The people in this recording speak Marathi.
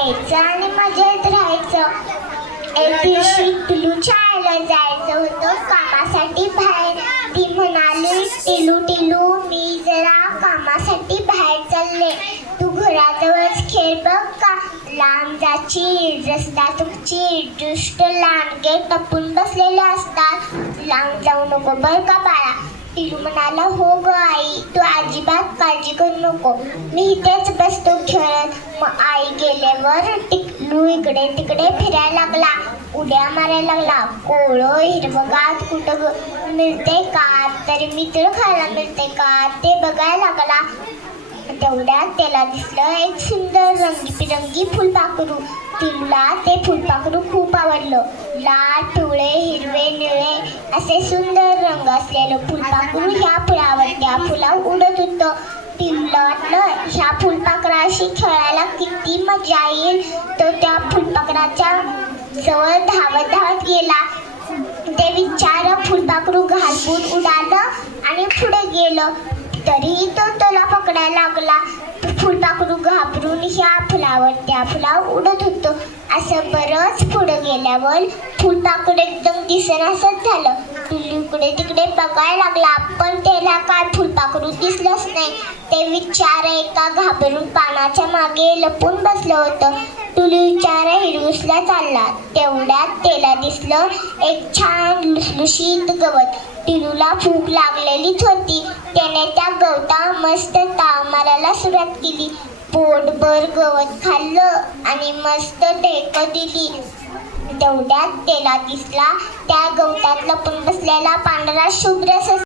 यायचं आणि मजेत राहायचं. एक दिवशी टिलू शाळेला जायचं होतं. कामासाठी बाहेर. ती म्हणाली टिलू टिलू मी जरा कामासाठी बाहेर चालले. तू घराजवळच खेळ बघ का? लांब जाची रस्ता तुमची दुष्ट लांडगे टपून बसलेले असतात. लांब जाऊ नको बर का बाळा? टिलू म्हणाला हो ग आई. काळजी करू नको. मी इथेच बसतो खेळत. मग आई गेल्यावर टिकलू इकडे तिकडे फिरायला लागला. उड्या मारायला लागला. कोळं हिरवगात कुठं ग- मिळते का? तरी मित्र खायला मिळते का? ते बघायला लागला. तेवढ्यात त्याला दिसलं एक सुंदर रंगीबिरंगी फुलपाखरू. तिला ते फुलपाखरू खूप आवडलं. लाल पिवळे हिरवे निळे असे सुंदर रंग असलेलं फुलपाखरू ह्या फुलावर त्या फुलावर उडत होतं. तिला ह्या फुलपाखराशी खेळायला किती मजा येईल. तो त्या फुलपाखराच्या जवळ धावत धावत गेला. ते विचार फुलपाखरू घालपून उडालं आणि पुढे गेलं. तरीही तो त्याला पकडायला लागला. फुलपाखरू घाबरून ह्या फुलावर त्या फुलावर उडत होतो. असं बरंच पुढे गेल्यावर फुलपाखरू एकदम दिसेनासच झालं. टुलू इकडे तिकडे बघायला लागला. पण त्याला काय फुलपाखरू दिसलंच नाही. ते विचार एका घाबरून पानाच्या मागे लपून बसलं होतं. टुलू विचार हिरवूसला चालला. तेवढ्यात त्याला दिसलं एक छान लुसलुशीत गवत. टिलूला भूक लागलेलीच होती. त्याने त्या गवता मस्त ताव मारायला सुरुवात केली. पोटभर गवत खाल्लं आणि मस्त टेक दिली. तेवढ्यात त्याला दिसला त्या गवतात लपून असलेला पांढरा शुभ्र